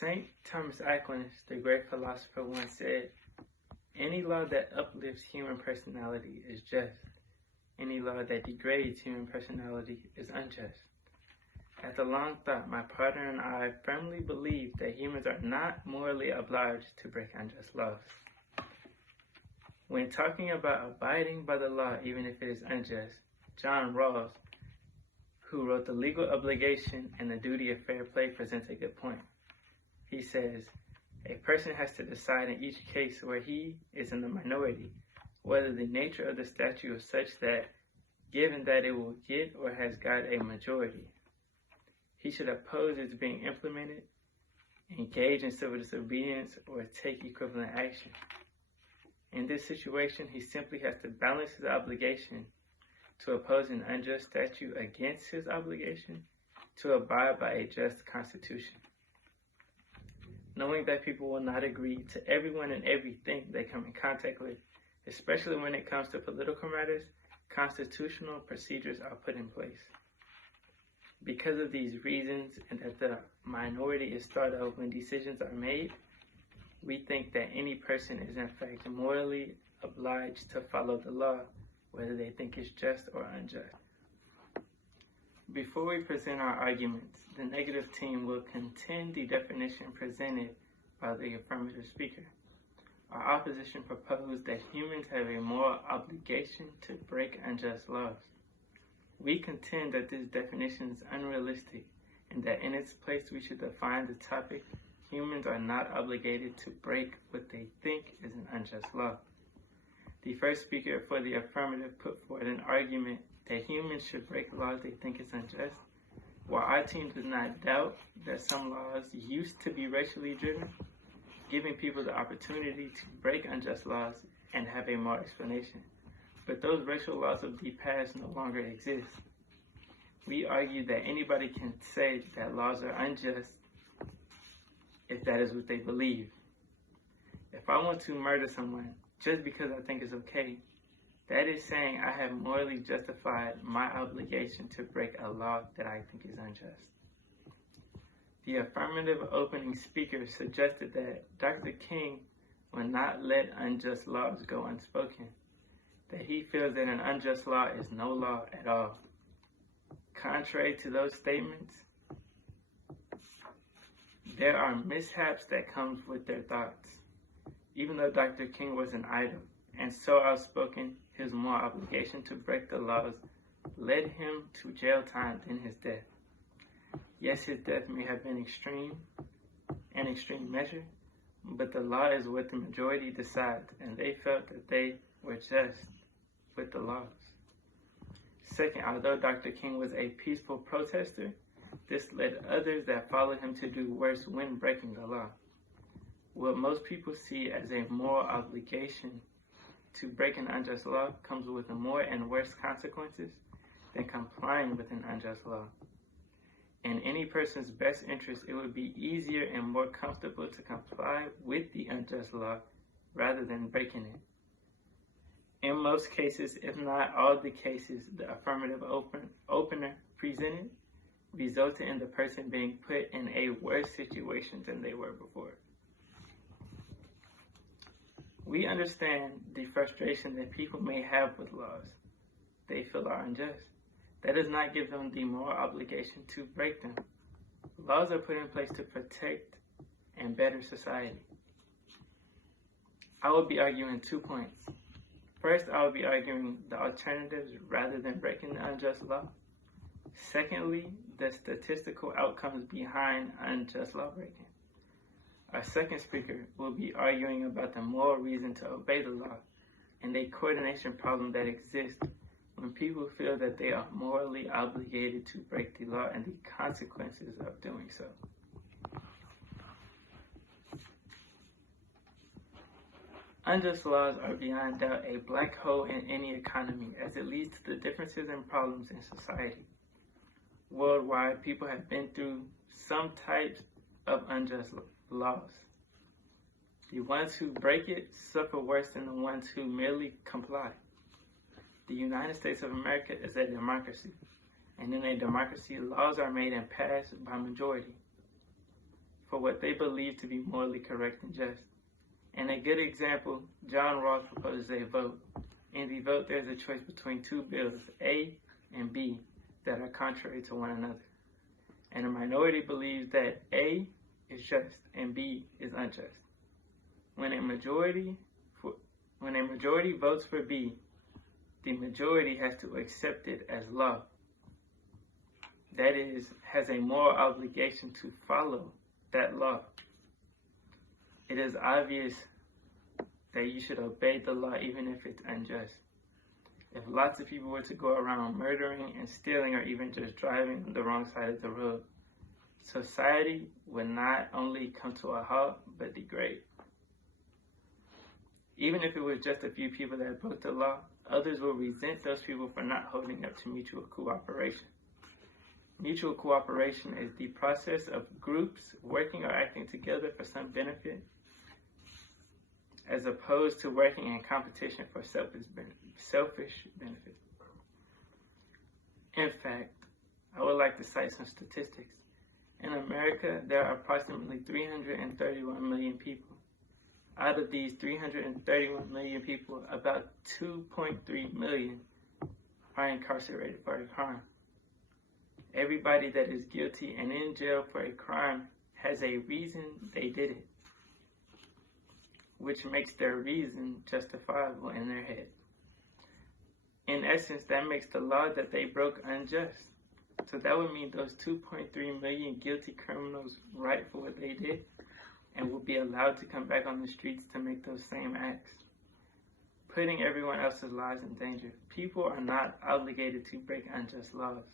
St. Thomas Aquinas, the great philosopher, once said, "Any law that uplifts human personality is just. Any law that degrades human personality is unjust." After long thought, my partner and I firmly believe that humans are not morally obliged to break unjust laws. When talking about abiding by the law, even if it is unjust, John Rawls, who wrote The Legal Obligation and the Duty of Fair Play, presents a good point. He says, a person has to decide in each case where he is in the minority, whether the nature of the statute is such that, given that it will get or has got a majority, he should oppose its being implemented, engage in civil disobedience, or take equivalent action. In this situation, he simply has to balance his obligation to oppose an unjust statute against his obligation to abide by a just constitution. Knowing that people will not agree to everyone and everything they come in contact with, especially when it comes to political matters, constitutional procedures are put in place. Because of these reasons, and that the minority is thought of when decisions are made, we think that any person is in fact morally obliged to follow the law, whether they think it's just or unjust. Before we present our arguments, the negative team will contend the definition presented by the affirmative speaker. Our opposition proposed that humans have a moral obligation to break unjust laws. We contend that this definition is unrealistic and that in its place we should define the topic, humans are not obligated to break what they think is an unjust law. The first speaker for the affirmative put forward an argument that humans should break laws they think is unjust, while our team does not doubt that some laws used to be racially driven, giving people the opportunity to break unjust laws and have a moral explanation. But those racial laws of the past no longer exist. We argue that anybody can say that laws are unjust if that is what they believe. If I want to murder someone just because I think it's okay, that is saying I have morally justified my obligation to break a law that I think is unjust. The affirmative opening speaker suggested that Dr. King will not let unjust laws go unspoken, that he feels that an unjust law is no law at all. Contrary to those statements, there are mishaps that come with their thoughts. Even though Dr. King was an idol and so outspoken, his moral obligation to break the laws led him to jail time then his death. Yes, his death may have been an extreme measure, but the law is what the majority decides, and they felt that they were just with the laws. Second, although Dr. King was a peaceful protester, this led others that followed him to do worse when breaking the law. What most people see as a moral obligation to break an unjust law comes with more and worse consequences than complying with an unjust law. In any person's best interest, it would be easier and more comfortable to comply with the unjust law rather than breaking it. In most cases, if not all the cases, the affirmative opener presented resulted in the person being put in a worse situation than they were before. We understand the frustration that people may have with laws they feel are unjust. That does not give them the moral obligation to break them. Laws are put in place to protect and better society. I will be arguing 2 points. First, I will be arguing the alternatives rather than breaking the unjust law. Secondly, the statistical outcomes behind unjust law breaking. Our second speaker will be arguing about the moral reason to obey the law and a coordination problem that exists when people feel that they are morally obligated to break the law and the consequences of doing so. Unjust laws are beyond doubt a black hole in any economy, as it leads to the differences and problems in society. Worldwide, people have been through some types of unjust laws. The ones who break it suffer worse than the ones who merely comply. The United States of America is a democracy, and in a democracy, laws are made and passed by majority. For what they believe to be morally correct and just. In a good example, John Rawls proposes a vote. In the vote, there's a choice between two bills, A and B, that are contrary to one another. And a minority believes that A is just and B is unjust. When a majority votes for B, the majority has to accept it as law. That is, has a moral obligation to follow that law. It is obvious that you should obey the law even if it's unjust. If lots of people were to go around murdering and stealing or even just driving on the wrong side of the road, society would not only come to a halt, but degrade. Even if it was just a few people that broke the law, others will resent those people for not holding up to mutual cooperation. Mutual cooperation is the process of groups working or acting together for some benefit, as opposed to working in competition for selfish benefit. In fact, I would like to cite some statistics. In America, there are approximately 331 million people. Out of these 331 million people, about 2.3 million are incarcerated for a crime. Everybody that is guilty and in jail for a crime has a reason they did it, which makes their reason justifiable in their head. In essence, that makes the law that they broke unjust. So that would mean those 2.3 million guilty criminals right for what they did and will be allowed to come back on the streets to make those same acts, putting everyone else's lives in danger. People are not obligated to break unjust laws.